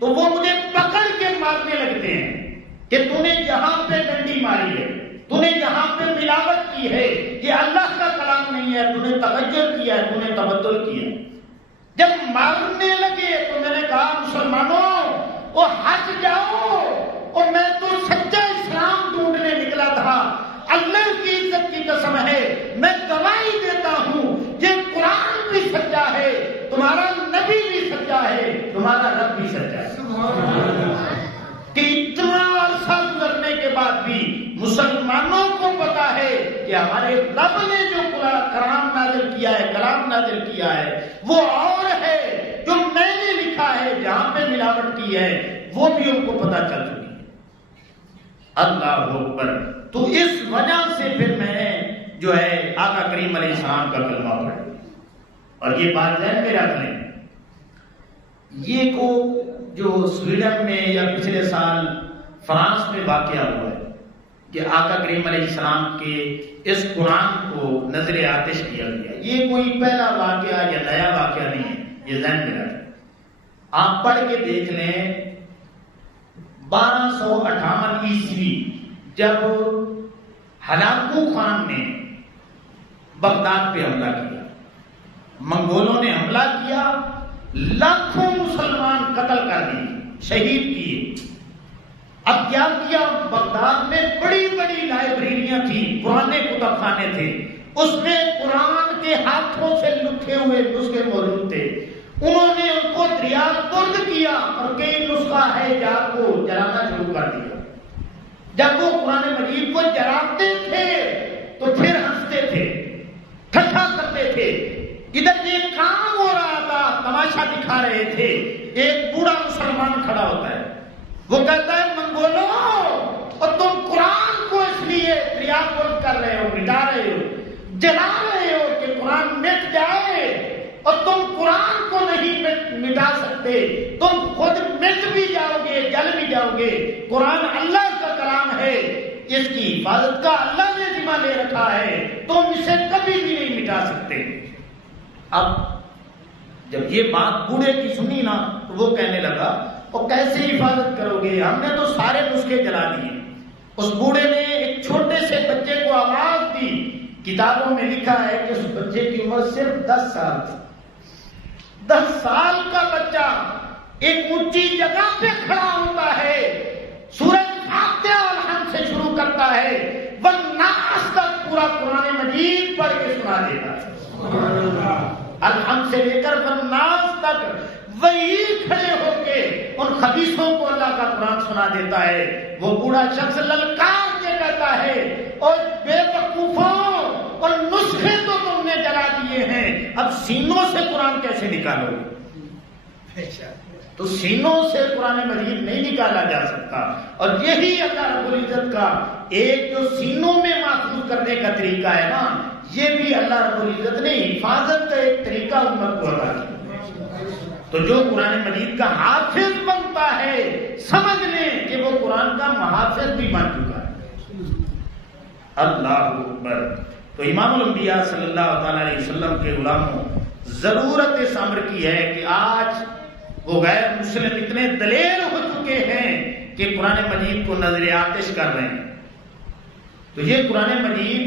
تو وہ مجھے پکڑ کے مارنے لگتے ہیں کہ تو نے جہاں پہ ڈنڈی ماری ہے، تو نے جہاں پہ ملاوٹ کی ہے، یہ اللہ کا کلام نہیں ہے، تو نے تغیر کیا ہے، تو نے تبدل کیا ہے۔ جب مارنے لگے تو میں نے کہا مسلمانوں وہ ہٹ جاؤ، اور میں تو سچا اسلام ڈھونڈنے نکلا تھا، اللہ کی عزت کی قسم ہے میں گواہی دیتا ہوں یہ قرآن بھی سچا ہے، تمہارا نبی بھی سچا ہے، تمہارا رب بھی سچا ہے۔ کہ اتنا عرصہ گزرنے کے بعد بھی مسلمانوں کو پتا ہے کہ ہمارے رب نے جو کلام نازل کیا ہے، کلام نازل کیا ہے، وہ اور ہے، جو میں نے لکھا ہے جہاں پہ ملاوٹ کی ہے وہ بھی ان کو پتا چل چکی ہے۔ اللہ اکبر۔ تو اس وجہ سے پھر میں نے جو ہے آقا کریم علیہ السلام کا کلمہ پڑھا، اور یہ بات ذہن میں رکھ لیں، یہ کو جو سویڈن میں یا پچھلے سال فرانس میں واقعہ ہوا ہے کہ آقا کریم علیہ السلام کے اس قرآن کو نظر آتش کیا گیا، یہ کوئی پہلا واقعہ یا نیا واقعہ نہیں ہے، یہ ذہن میں رکھیں۔ آپ پڑھ کے دیکھ لیں 1258 عیسوی جب ہلاکو خان نے بغداد پہ حملہ کیا، منگولوں نے حملہ کیا، لاکھوں مسلمان قتل کر دیے، شہید کیے۔ اب کیا کیا؟ بغداد میں بڑی لائبریریاں تھیں، پرانے کتب خانے تھے، اس میں قرآن کے ہاتھوں سے لکھے ہوئے نسخے موجود تھے. انہوں نے ان کو دریا درد کیا اور کئی نسخہ ہے جات کو جلانا شروع کر دیا. جب وہ قرآن مجید کو جلاتے تھے تو پھر ہنستے تھے، ٹھٹھا کرتے تھے. ادھر یہ کام ہو رہا تھا، تماشا دکھا رہے تھے. ایک بوڑھا مسلمان کھڑا ہوتا ہے، وہ کہتا ہے منگولو، اور تم قرآن کو اس لیے دریا درد کر رہے ہو، مٹا رہے ہو، جلا رہے ہو کہ قرآن مٹ جائے، اور تم قرآن کو نہیں مٹا سکتے، تم خود مٹ بھی جاؤ گے، جل بھی جاؤ گے. قرآن اللہ کا کلام ہے، اس کی حفاظت کا اللہ نے ذمہ لے رکھا ہے، تم اسے کبھی بھی نہیں مٹا سکتے. اب جب یہ بات بوڑھے کی سنی نا تو وہ کہنے لگا اور کیسے حفاظت کرو گے، ہم نے تو سارے نسخے جلا دیے. اس بوڑھے نے ایک چھوٹے سے بچے کو آواز دی. کتابوں میں لکھا ہے کہ اس بچے کی عمر صرف 10 سال تھی. 10 سال کا بچہ ایک اونچی جگہ پہ کھڑا ہوتا ہے، سورۃ فاتحہ الحمد سے شروع کرتا ہے، والناس تک پورا قرآن مجید پڑھ کے سنا دیتا ہے. الحمد سے لے کر والناس تک وہی کھڑے ہو کے ان خبیثوں کو اللہ کا قرآن سنا دیتا ہے. وہ بوڑھا شخص للکار کے کہتا ہے، اور بے وقوفوں، اور نسخے تو تم نے جلا دیے ہیں، اب سینوں سے قرآن کیسے نکالو؟ تو سینوں سے قرآن مجید نہیں نکالا جا سکتا. اور یہی اللہ رب العزت کا ایک جو سینوں میں محفوظ کرنے کا طریقہ ہے نا، یہ بھی اللہ رب العزت نے حفاظت کا ایک طریقہ امت کو عطا کیا. تو جو قرآن مجید کا حافظ بنتا ہے، سمجھ لیں کہ وہ قرآن کا محافظ بھی بن چکا ہے. اللہ اکبر. تو امام الانبیاء صلی اللہ تعالی علیہ وسلم کے غلاموں، ضرورت اس امر کی ہے کہ آج وہ غیر مسلم اتنے دلیر ہو چکے ہیں کہ قرآن مجید کو نظر آتش کر رہے ہیں. تو یہ قرآن مجید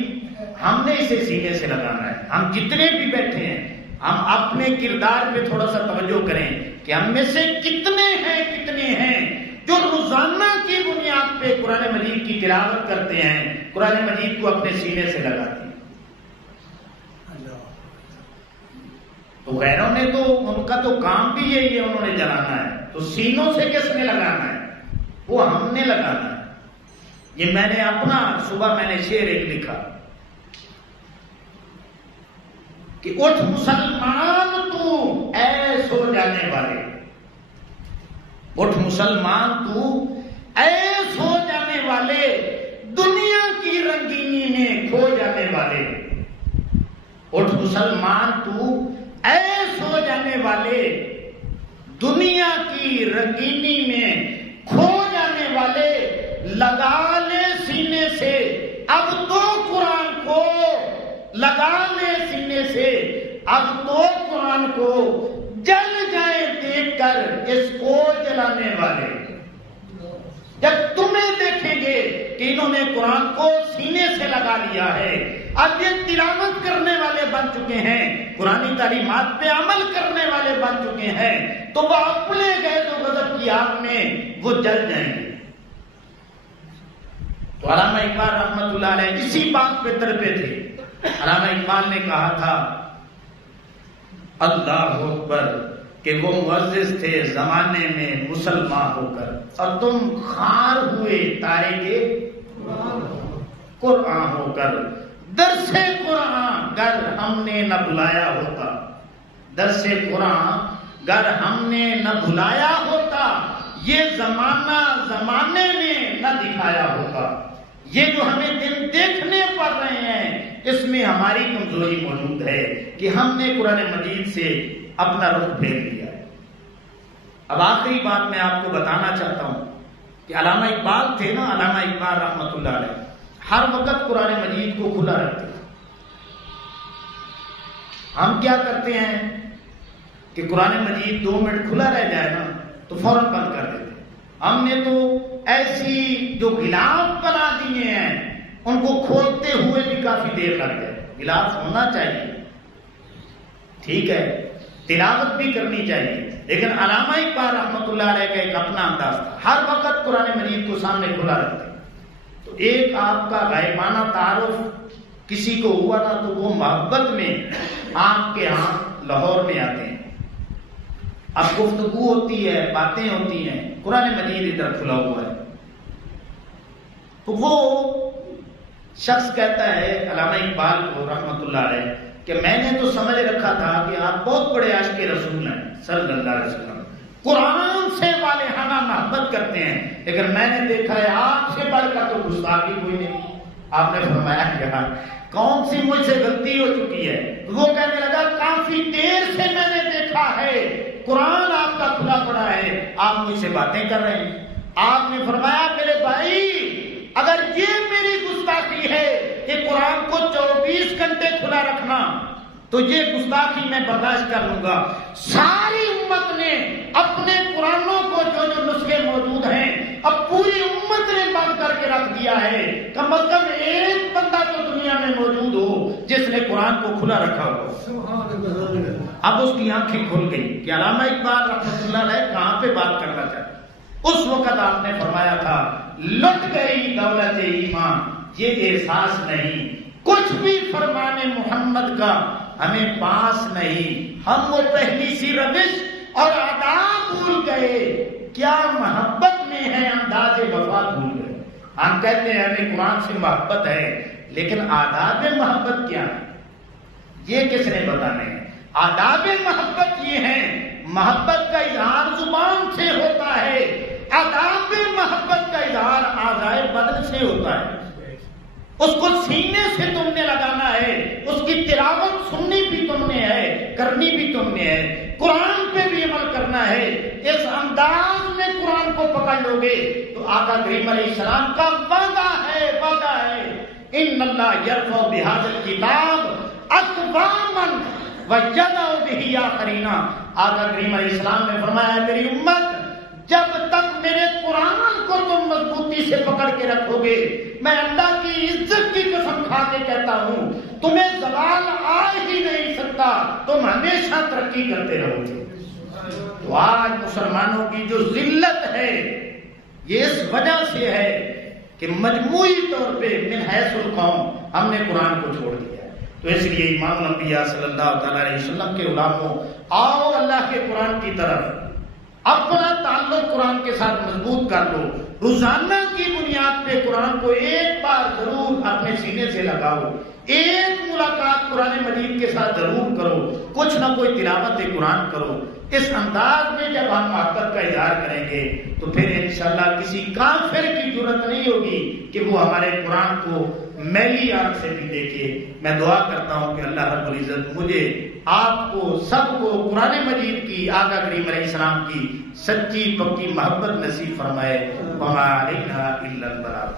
ہم نے اسے سینے سے لگانا ہے. ہم جتنے بھی بیٹھے ہیں، ہم اپنے کردار پہ تھوڑا سا توجہ کریں کہ ہم میں سے کتنے ہیں جو روزانہ کی بنیاد پہ قرآن مجید کی تلاوت کرتے ہیں، قرآن مجید کو اپنے سینے سے لگاتے ہیں. تو غیروں نے تو ان کا تو کام بھی یہی ہے، انہوں نے جلانا ہے. تو سینوں سے کس نے لگانا ہے؟ وہ ہم نے لگانا ہے. یہ میں نے اپنا صبح میں نے شعر ایک لکھا کہ اٹھ مسلمان تو اے سو جانے والے، اٹھ مسلمان تو اے سو جانے والے، دنیا کی رنگینی میں کھو جانے والے. اٹھ مسلمان تو اے سو جانے والے، دنیا کی رنگینی میں کھو جانے والے، لگا لے سینے سے اب تو قرآن کو، لگا لے سینے سے اب تو قرآن کو، جل جائیں دیکھ کر اس کو جلانے والے. جب تمہیں دیکھیں گے کہ انہوں نے قرآن کو سینے سے لگا لیا ہے، اب یہ تلاوت کرنے والے بن چکے ہیں، قرآنی تعلیمات پہ عمل کرنے والے بن چکے ہیں، تو وہ اپنے غیظ و غضب کی آگ میں وہ جل جائیں گے. تو علامہ اقبال رحمۃ اللہ علیہ اسی بات پہ تڑپے تھے. علامہ اقبال نے کہا تھا اللہ اکبر کہ وہ معزز تھے زمانے میں مسلمان ہو کر، اور تم خار ہوئے تارے کے قرآن ہو کر. درس قرآن گر ہم نے نہ بلایا ہوتا، درس قرآن گر ہم نے نہ بلایا ہوتا، یہ زمانہ زمانے نے نہ دکھایا ہوتا. یہ جو ہمیں دن دیکھنے پڑ رہے ہیں، اس میں ہماری کمزوری موجود ہے کہ ہم نے قرآن مجید سے اپنا رخ پھیر لیا ہے. اب آخری بات میں آپ کو بتانا چاہتا ہوں کہ علامہ اقبال تھے نا، علامہ اقبال رحمۃ اللہ علیہ ہر وقت قرآن مجید کو کھلا رکھتے ہیں. ہم کیا کرتے ہیں کہ قرآن مجید 2 منٹ کھلا رہ جائے نا تو فوراً بند کر دیتے ہیں. ہم نے تو ایسی جو غلاف بنا دیے ہیں، ان کو کھولتے ہوئے بھی کافی دیر لگ جائے. غلاف ہونا چاہیے، ٹھیک ہے، تلاوت بھی کرنی چاہیے، لیکن علامہ اقبال رحمۃ اللہ علیہ کا ایک اپنا انداز تھا، ہر وقت قرآن مجید کو سامنے کھلا رکھتے. تو ایک آپ کا غائبانہ تعارف کسی کو ہوا نا تو وہ محبت میں آپ کے ہاں لاہور میں آتے ہیں، اب گفتگو ہوتی ہے، باتیں ہوتی ہیں، قرآن مجید ادھر کھلا ہوا ہے، تو وہ شخص کہتا ہے علامہ اقبال کو رحمۃ اللہ علیہ کہ میں نے تو سمجھ رکھا تھا کہ آپ بہت بڑے عاشق رسول ہیں صلی اللہ علیہ وسلم، قرآن سے والہانہ محبت کرتے ہیں، لیکن میں نے دیکھا ہے آپ سے بڑھ کر تو گستاخی کوئی نہیں۔ آپ نے فرمایا یار کون سی مجھ سے غلطی ہو چکی ہے؟ وہ کہنے لگا کافی دیر سے میں نے دیکھا ہے قرآن آپ کا کھلا پڑا ہے، آپ مجھ سے باتیں کر رہے ہیں۔ آپ نے فرمایا میرے بھائی اگر یہ میری گستاخی ہے کہ قرآن کو 24 گھنٹے کھلا رکھنا تو یہ گستاخی میں برداشت کر لوں گا، ساری امت نے اپنے قرآنوں کو جو جو نسخے موجود ہیں اب پوری امت نے بند کر کے رکھ دیا ہے، کم از کم ایک بندہ تو دنیا میں موجود ہو جس نے قرآن کو کھلا رکھا ہو۔ اب اس کی آنکھیں کھل گئی کہ علامہ اقبال رحمۃ اللہ علیہ کہاں پہ بات کرنا چاہتے۔ اس وقت آپ نے فرمایا تھا لٹ گئی دولت ایمان، یہ احساس نہیں کچھ بھی فرمان محمد کا ہمیں پاس نہیں، ہم وہ پہلی سی روش اور آداب بھول گئے، کیا محبت میں ہے انداز وفا بھول گئے۔ ہم کہتے ہیں ہمیں قرآن سے محبت ہے، لیکن آداب محبت کیا ہے یہ کس نے بتانے ہیں؟ آداب محبت یہ ہیں، محبت کا اظہار زبان سے ہوتا ہے، آداب محبت کا اظہار اعضائے بدن سے ہوتا ہے۔ اس کو سینے سے تم نے لگانا ہے، اس کی تلاوت سننی بھی تم نے ہے، کرنی بھی تم نے ہے، قرآن پہ بھی عمل کرنا ہے۔ اس انداز میں قرآن کو پکڑ لو گے تو آقا کریم علیہ السلام کا وعدہ ہے ان اللہ یرفع بہذا الکتاب اقواما ویضع بہ آخرین۔ آقا کریم علیہ السلام نے فرمایا میری امت جب تک میرے قرآن کو تم مضبوطی سے پکڑ کے رکھو گے، میں اللہ کی عزت کی قسم کھا کے کہتا ہوں تمہیں زوال آ ہی نہیں سکتا، تم ہمیشہ ترقی کرتے رہو گے۔ تو آج مسلمانوں کی جو ذلت ہے یہ اس وجہ سے ہے کہ مجموعی طور پہ من حیث القوم ہم نے قرآن کو چھوڑ دیا ہے۔ تو اس لیے امام الانبیاء صلی اللہ تعالی علیہ وسلم کے غلاموں، آؤ اللہ کے قرآن کی طرف اپنا تعلق قرآن کے ساتھ مضبوط کر لو، روزانہ کی بنیاد پہ قرآن کو ایک بار ضرور اپنے سینے سے لگاؤ، ایک ملاقات قرآن مجید کے ساتھ ضرور کرو، کچھ نہ کوئی تلاوت قرآن کرو۔ اس انداز میں جب ہم محبت کا اظہار کریں گے تو پھر انشاءاللہ کسی کافر کی ضرورت نہیں ہوگی کہ وہ ہمارے قرآن کو میلی آنکھ سے بھی دیکھے۔ میں دعا کرتا ہوں کہ اللہ رب العزت مجھے، آپ کو، سب کو قرآن مجید کی، آقا کریم علیہ السلام کی سچی پکی محبت نصیب فرمائے۔ وما علینا الا البلاغ۔